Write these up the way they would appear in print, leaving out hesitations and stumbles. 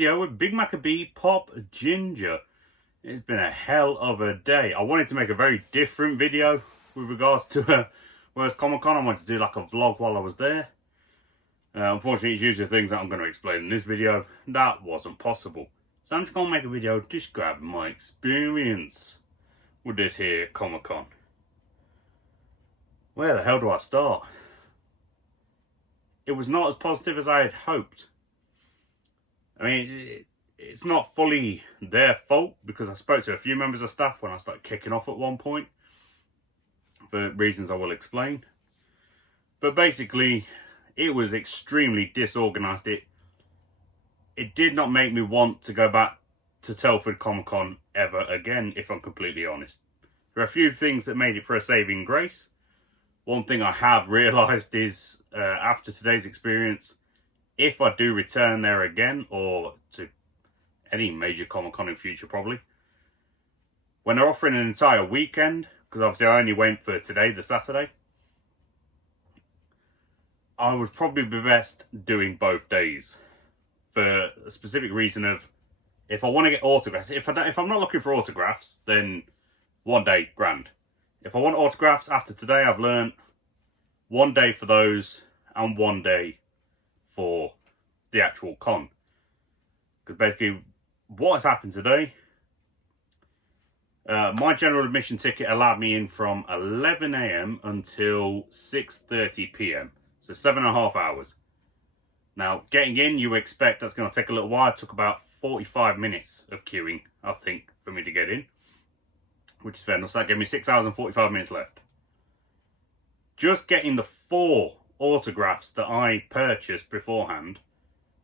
video with Big Maccabee Pop Ginger. It's been a hell of a day. I wanted to make a very different video with regards to where's Comic-Con. I wanted to do like a vlog while I was there. Unfortunately, it's usually things that I'm going to explain in this video. That wasn't possible. So I'm just going to make a video describing my experience with this here Comic-Con. Where the hell do I start? It was not as positive as I had hoped. I mean, it's not fully their fault because I spoke to a few members of staff when I started kicking off at one point, for reasons I will explain. But basically, it was extremely disorganised. It did not make me want to go back to Telford Comic-Con ever again, if I'm completely honest. There are a few things that made it for a saving grace. One thing I have realised is, after today's experience, if I do return there again, or to any major Comic-Con in future probably, when they're offering an entire weekend, because obviously I only went for today, the Saturday, I would probably be best doing both days. For a specific reason of, if I want to get autographs, if I'm not looking for autographs, then one day, grand. If I want autographs after today, I've learned one day for those and one day for the actual con. Because basically, what has happened today, my general admission ticket allowed me in from 11 AM until 6:30 PM. So 7.5 hours. Now, getting in, you expect that's going to take a little while. It took about 45 minutes of queuing, I think, for me to get in. Which is fair enough. So that gave me 6 hours and 45 minutes left. Just getting the 4 autographs that I purchased beforehand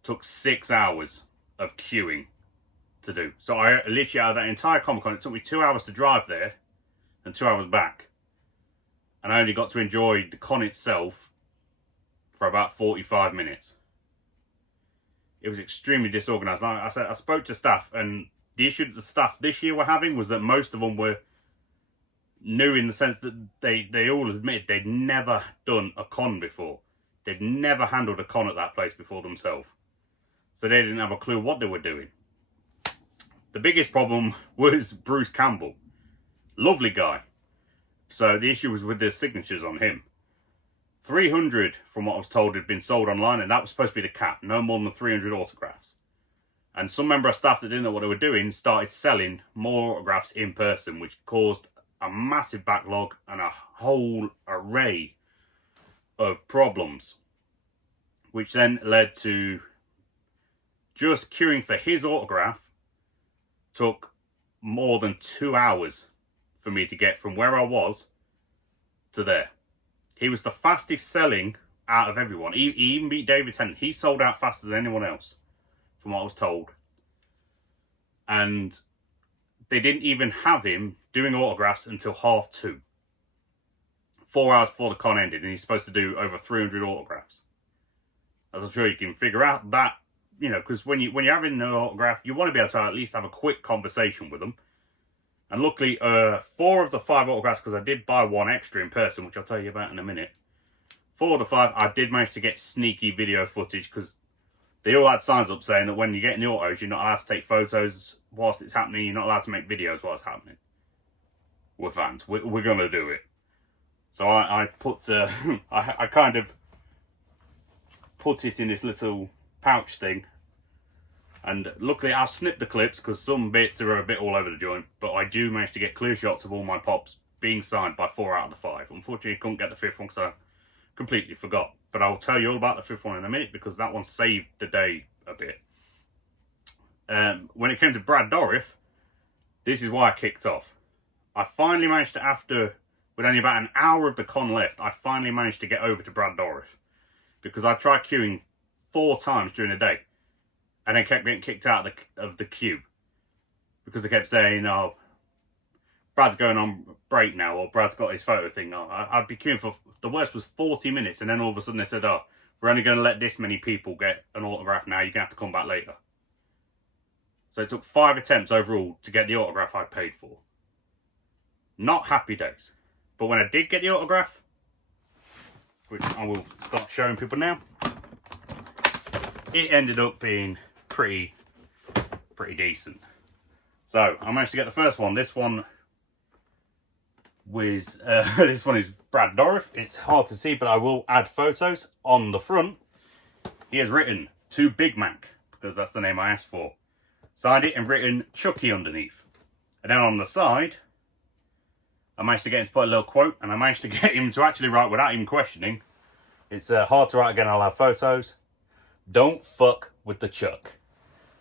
took 6 hours of queuing to do. So I literally, out of that entire Comic-Con, it took me 2 hours to drive there and 2 hours back. And I only got to enjoy the con itself for about 45 minutes. It was extremely disorganised. Like I said, I spoke to staff, and the issue that the staff this year were having was that most of them were new in the sense that they all admitted they'd never done a con before. They'd never handled a con at that place before themselves. So they didn't have a clue what they were doing. The biggest problem was Bruce Campbell. Lovely guy. So the issue was with the signatures on him. 300, from what I was told, had been sold online, and that was supposed to be the cap. No more than 300 autographs. And some member of staff that didn't know what they were doing started selling more autographs in person, which caused a massive backlog and a whole array of problems. Which then led to just queuing for his autograph took more than 2 hours for me to get from where I was to there. He was the fastest selling out of everyone. He even beat David Tennant. He sold out faster than anyone else, from what I was told. And they didn't even have him doing autographs until 2:30. 4 hours before the con ended, and he's supposed to do over 300 autographs. As I'm sure you can figure out, that, you know, because when you're having an autograph, you want to be able to at least have a quick conversation with them. And luckily, 4 of the 5 autographs, because I did buy one extra in person, which I'll tell you about in a minute. 4 of the 5, I did manage to get sneaky video footage, because they all had signs up saying that when you get in the autos, you're not allowed to take photos whilst it's happening. You're not allowed to make videos while it's happening. We're fans. We're going to do it. So I put, I kind of put it in this little pouch thing. And luckily, I've snipped the clips because some bits are a bit all over the joint. But I do manage to get clear shots of all my pops being signed by 4 out of the 5. Unfortunately, I couldn't get the 5th one because I completely forgot. But I'll tell you all about the 5th one in a minute because that one saved the day a bit. When it came to Brad Dourif, this is why I kicked off. I finally managed to, after, with only about an hour of the con left, I finally managed to get over to Brad Dourif. Because I tried queuing 4 times during the day. And then kept getting kicked out of the queue. Because they kept saying, oh, Brad's going on break now, or Brad's got his photo thing on. I'd be queuing for, the worst was 40 minutes, and then all of a sudden they said, oh, we're only going to let this many people get an autograph now, you're going to have to come back later. So it took 5 attempts overall to get the autograph I paid for. Not happy days. But when I did get the autograph, which I will start showing people now, it ended up being pretty pretty decent. So I managed to get the first one. This one was this one is Brad Dourif. It's hard to see, but I will add photos. On the front, he has written to Big Mac, because that's the name I asked for. Signed it and written Chucky underneath. And then on the side, I managed to get him to put a little quote, and I managed to get him to actually write without even questioning. It's hard to write again, I'll have photos. Don't fuck with the Chuck.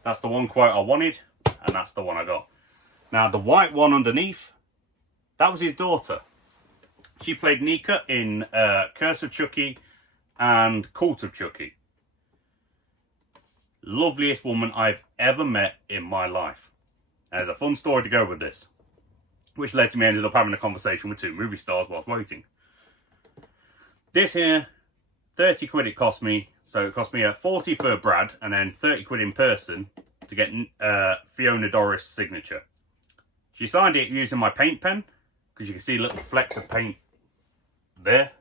That's the one quote I wanted, and that's the one I got. Now, the white one underneath, that was his daughter. She played Nika in Curse of Chucky and Cult of Chucky. Loveliest woman I've ever met in my life. There's a fun story to go with this, which led to me ended up having a conversation with 2 movie stars whilst waiting. This here, 30 quid it cost me. So it cost me 40 for Brad and then 30 quid in person to get Fiona Doris' signature. She signed it using my paint pen, because you can see little flecks of paint there.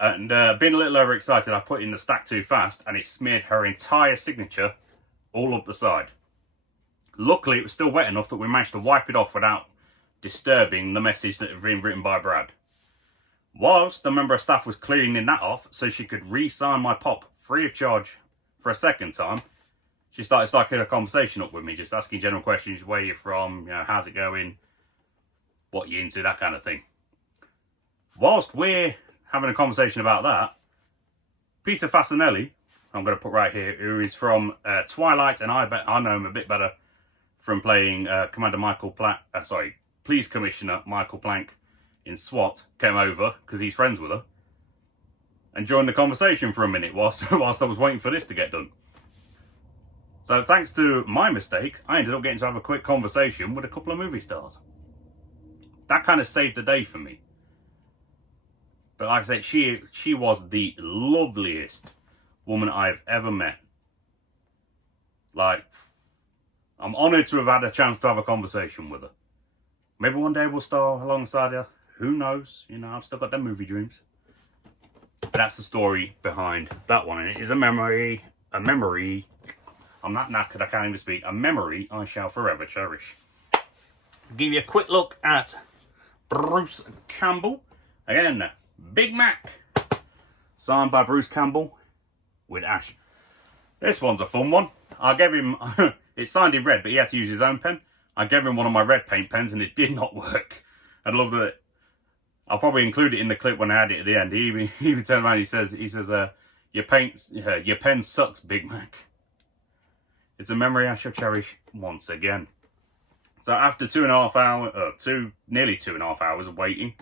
And being a little overexcited, I put in the stack too fast and it smeared her entire signature all up the side. Luckily, it was still wet enough that we managed to wipe it off without disturbing the message that had been written by Brad. Whilst the member of staff was cleaning that off so she could re-sign my pop free of charge for a second time, she started striking a conversation up with me, just asking general questions: where you're from, you know, how's it going, what you into, that kind of thing. Whilst we're having a conversation about that, Peter Fasinelli, I'm going to put right here, who is from Twilight, and I know him a bit better from playing Police Commissioner Michael Plank in SWAT, came over because he's friends with her and joined the conversation for a minute whilst I was waiting for this to get done. So thanks to my mistake, I ended up getting to have a quick conversation with a couple of movie stars. That kind of saved the day for me. But like I said, she was the loveliest woman I've ever met. Like, I'm honoured to have had a chance to have a conversation with her. Maybe one day we'll star alongside her. Who knows? You know, I've still got them movie dreams. But that's the story behind that one. And it is a memory. I'm not knackered, I can't even speak. A memory I shall forever cherish. I'll give you a quick look at Bruce Campbell. Again, Big Mac. Signed by Bruce Campbell with Ash. This one's a fun one. I gave him, it's signed in red, but he had to use his own pen. I gave him one of my red paint pens and it did not work. I love it. I'll probably include it in the clip when I add it at the end. He even turned around and he says, your pen sucks, Big Mac. It's a memory I shall cherish once again. So after nearly 2.5 hours of waiting,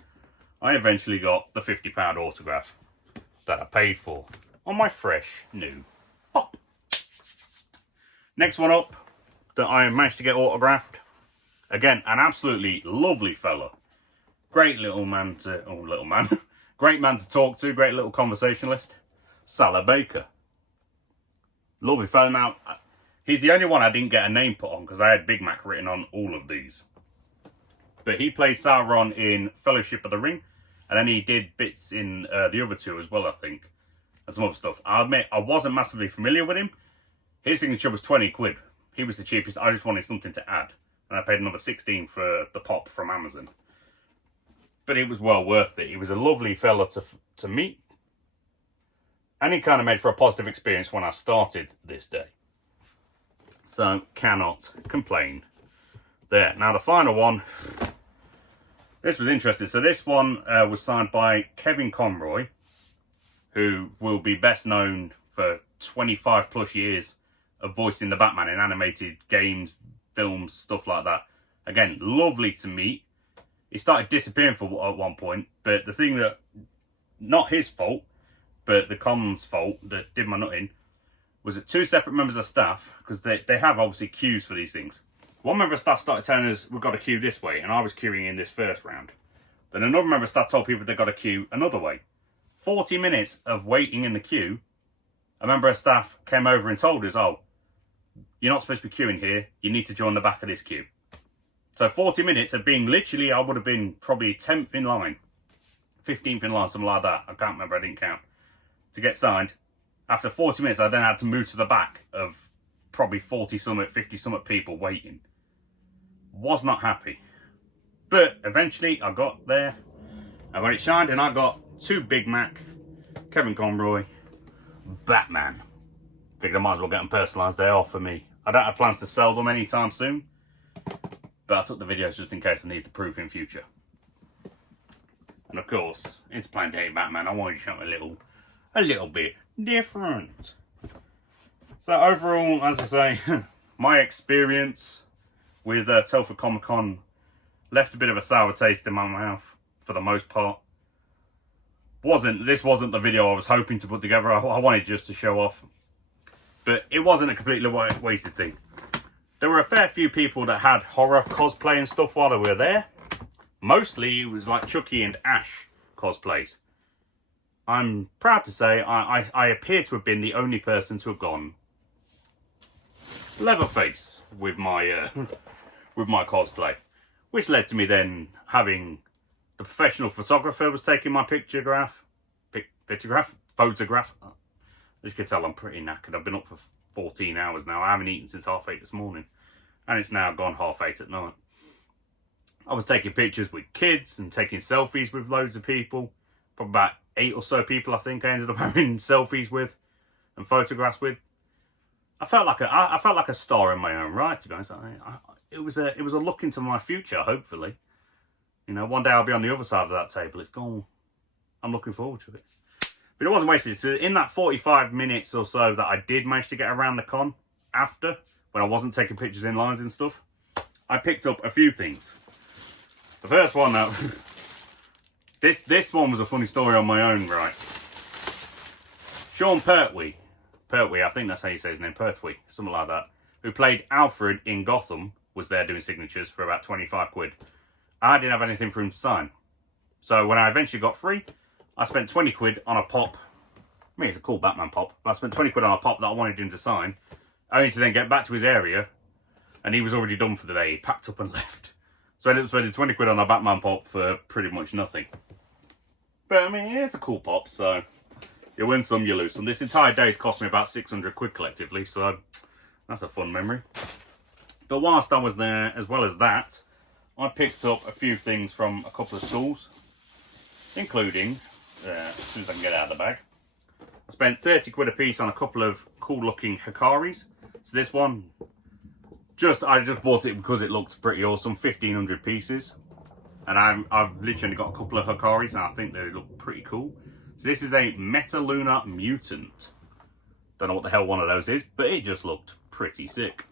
I eventually got the £50 autograph that I paid for on my fresh new pop. Next one up that I managed to get autographed. Again, an absolutely lovely fella. Great little man great man to talk to, great little conversationalist. Salah Baker. Lovely fella. Now, he's the only one I didn't get a name put on because I had Big Mac written on all of these. But he played Sauron in Fellowship of the Ring, and then he did bits in the other 2 as well, I think, and some other stuff. I admit, I wasn't massively familiar with him. His signature was 20 quid. He was the cheapest. I just wanted something to add. And I paid another 16 for the pop from Amazon. But it was well worth it. He was a lovely fella to meet. And he kind of made for a positive experience when I started this day. So, cannot complain there. Now, the final one. This was interesting. So, this one was signed by Kevin Conroy, who will be best known for 25 plus years of voicing the Batman in animated games, films, stuff like that. Again, lovely to meet. He started disappearing at one point, but the thing that, not his fault, but the comms fault that did my nutting, was that 2 separate members of staff, because they have obviously queues for these things. One member of staff started telling us we've got a queue this way, and I was queuing in this first round. Then another member of staff told people they've got a queue another way. 40 minutes of waiting in the queue, a member of staff came over and told us, oh, you're not supposed to be queuing here, you need to join the back of this queue. So 40 minutes of being literally, I would have been probably 10th in line, 15th in line, something like that. I can't remember, I didn't count. To get signed. After 40 minutes, I then had to move to the back of probably 40-something, 50-something people waiting. Was not happy. But eventually I got there. I got it shined and I got 2 Big Mac, Kevin Conroy, Batman. Figured I might as well get them personalised. They are for me. I don't have plans to sell them anytime soon. But I took the videos just in case I need the proof in future. And of course, it's playing day Batman. I wanted something a little bit different. So overall, as I say, my experience with Telford Comic Con left a bit of a sour taste in my mouth for the most part. This wasn't the video I was hoping to put together. I wanted just to show off. But it wasn't a completely wasted thing. There were a fair few people that had horror cosplay and stuff while they were there. Mostly it was like Chucky and Ash cosplays. I'm proud to say I appear to have been the only person to have gone Leatherface with my cosplay, which led to me then having the professional photographer was taking my photograph. As you can tell, I'm pretty knackered. I've been up for 14 hours now. I haven't eaten since 8:30 this morning, and it's now gone 8:30 at night. I was taking pictures with kids and taking selfies with loads of people. Probably about 8 or so people, I think, I ended up having selfies with and photographs with. I felt like a star in my own right, to be honest. It was a look into my future. Hopefully, you know, one day I'll be on the other side of that table. It's gone. I'm looking forward to it. But it wasn't wasted. So in that 45 minutes or so that I did manage to get around the con after, when I wasn't taking pictures in lines and stuff, I picked up a few things. The first one, now, this one was a funny story on my own, right? Sean Pertwee, I think that's how you say his name, Pertwee, something like that, who played Alfred in Gotham, was there doing signatures for about 25 quid. I didn't have anything for him to sign. So when I eventually got free, I spent 20 quid on a pop. I mean, it's a cool Batman pop, but I spent 20 quid on a pop that I wanted him to sign, only to then get back to his area, and he was already done for the day. He packed up and left. So I ended up spending 20 quid on a Batman pop for pretty much nothing. But, I mean, it's a cool pop, so you win some, you lose some. This entire day's cost me about 600 quid collectively, so that's a fun memory. But whilst I was there, as well as that, I picked up a few things from a couple of stalls, including, as soon as I can get it out of the bag, I spent 30 quid a piece on a couple of cool-looking Hikaris. So this one, I just bought it because it looked pretty awesome, 1,500 pieces. And I've literally got a couple of Hikaris and I think they look pretty cool. So this is a Metalunar Mutant. Don't know what the hell one of those is, but it just looked pretty sick.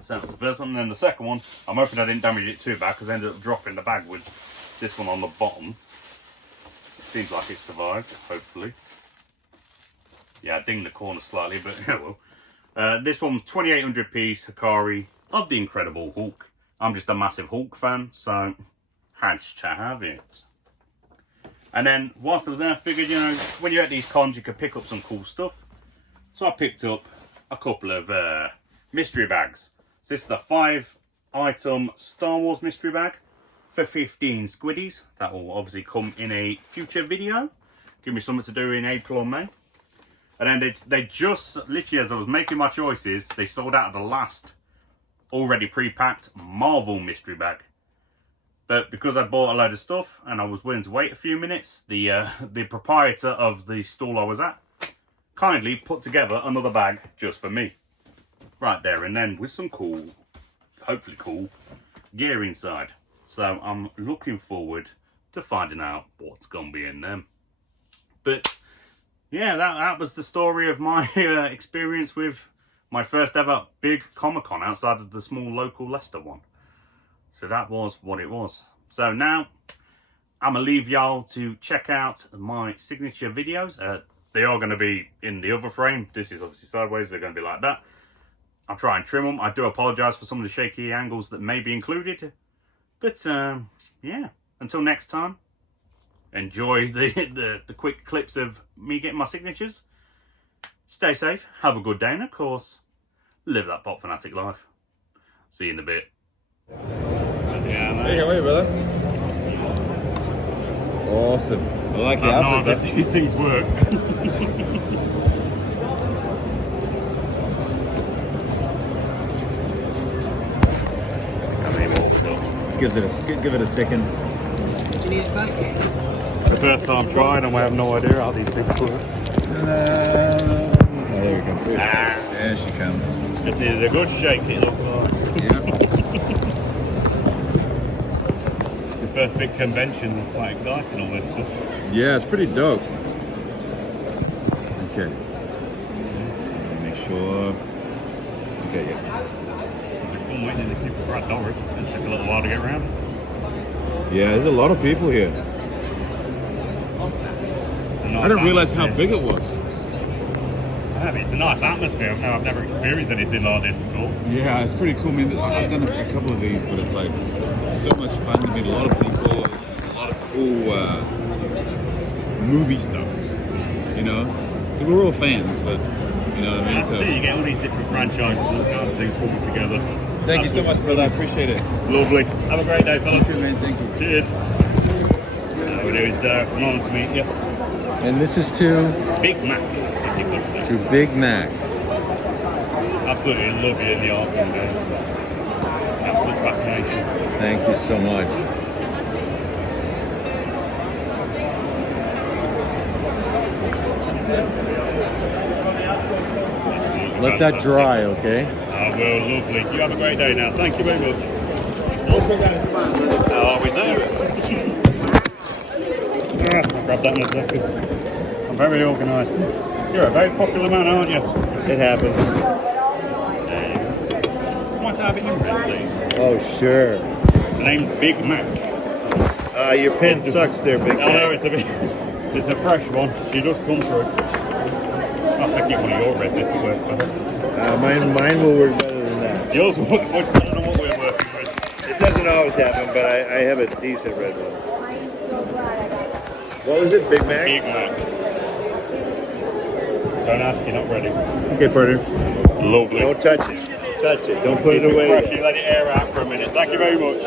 So that's the first one. And then the second one, I'm hoping I didn't damage it too bad because I ended up dropping the bag with this one on the bottom. It seems like it survived, hopefully. Yeah, I dinged the corner slightly, but yeah, well. This one's 2,800 piece Hikari of the Incredible Hulk. I'm just a massive Hulk fan, so had to have it. And then, whilst I was there, I figured, you know, when you're at these cons, you could pick up some cool stuff. So I picked up a couple of mystery bags. So this is the 5-item Star Wars mystery bag for 15 squiddies. That will obviously come in a future video. Give me something to do in April or May. And then they just, literally as I was making my choices, they sold out of the last already pre-packed Marvel mystery bag. But because I bought a load of stuff and I was willing to wait a few minutes, the proprietor of the stall I was at kindly put together another bag just for me. Right there and then with some cool, hopefully cool, gear inside. So I'm looking forward to finding out what's going to be in them. But yeah, that was the story of my experience with my first ever big Comic-Con outside of the small local Leicester one. So that was what it was. So now, I'm going to leave y'all to check out my signature videos. They are going to be in the other frame. This is obviously sideways. They're going to be like that. I'll try and trim them. I do apologise for some of the shaky angles that may be included. But, yeah. Until next time, enjoy the quick clips of me getting my signatures. Stay safe. Have a good day. And, of course, live that Pop Fanatic life. See you in a bit. Yeah, mate. Hey, how are you, brother? Awesome. I like your outfit. If these things work. give it a second. You need it back? The first time trying, and we have no idea how these things work. Oh, there we go. There she comes. Just needed a good shake, it looks like. Yeah. The first big convention, quite exciting, all this stuff. Yeah, it's pretty dope. Okay. Make sure. Okay, yeah. They're fun waiting in the queue for Brad Doris. It's going to take a little while to get around. Yeah, there's a lot of people here. I didn't realize how big it was. It's a nice atmosphere. I've never experienced anything like this before. Yeah, it's pretty cool. I mean, I've done a couple of these, but it's like so much fun to meet a lot of people. A lot of cool movie stuff. You know, we're all fans, but you know what I mean. So you get all these different franchises, all kinds of things coming together. Thank you so much, brother. I appreciate it. Lovely. Have a great day, fellas. You too, man. Thank you. Cheers. It's an honour to meet you. And this is to Big Mac. If you look at this. Big Mac. Absolutely love you in the art room there. Absolute fascination. Thank you so much. Let that dry, okay? I will, lovely. You have a great day now. Thank you very much. How are we, sir? I'll grab that in a second. I'm very organised. You're a very popular man, aren't you? It happens. There you go. Might I have it in red, please? Oh, sure. The name's Big Mac. Your pen sucks there, Big Oh no, it's a fresh one. She does come through. I'll take you one of your reds if it works better. Mine will work better than that. Yours will work much better than what we're working with. It doesn't always happen, but I have a decent red one. What was it, Big Mac? Big Mac. Don't ask, you're not ready. Okay, partner. Lovely. Don't touch it. Touch it. Don't put it Keep away. fresh, you let it air out for a minute. Thank you very much.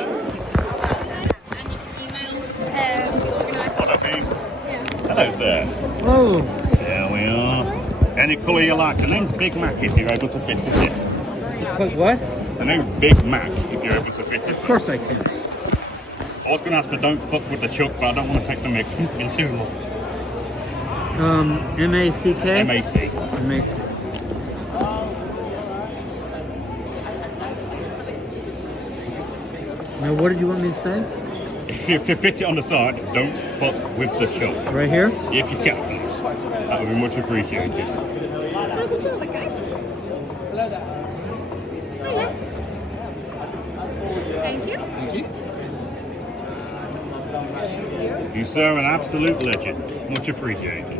Hello, sir. Oh, There we are. Any colour you like. The name's Big Mac if you're able to fit it in. what? The name's Big Mac if you're able to fit it in. Of course I can. I was going to ask for don't fuck with the chuck, but I don't want to take the mic. It's been too long. M-A-C-K? MAC. M-A-C. Now, what did you want me to say? If you can fit it on the side, don't fuck with the chuck. Right here? If you can, please. That would be much appreciated. Welcome forward, guys. Hiya. Thank you. Thank you. You, sir, an absolute legend. Much appreciated.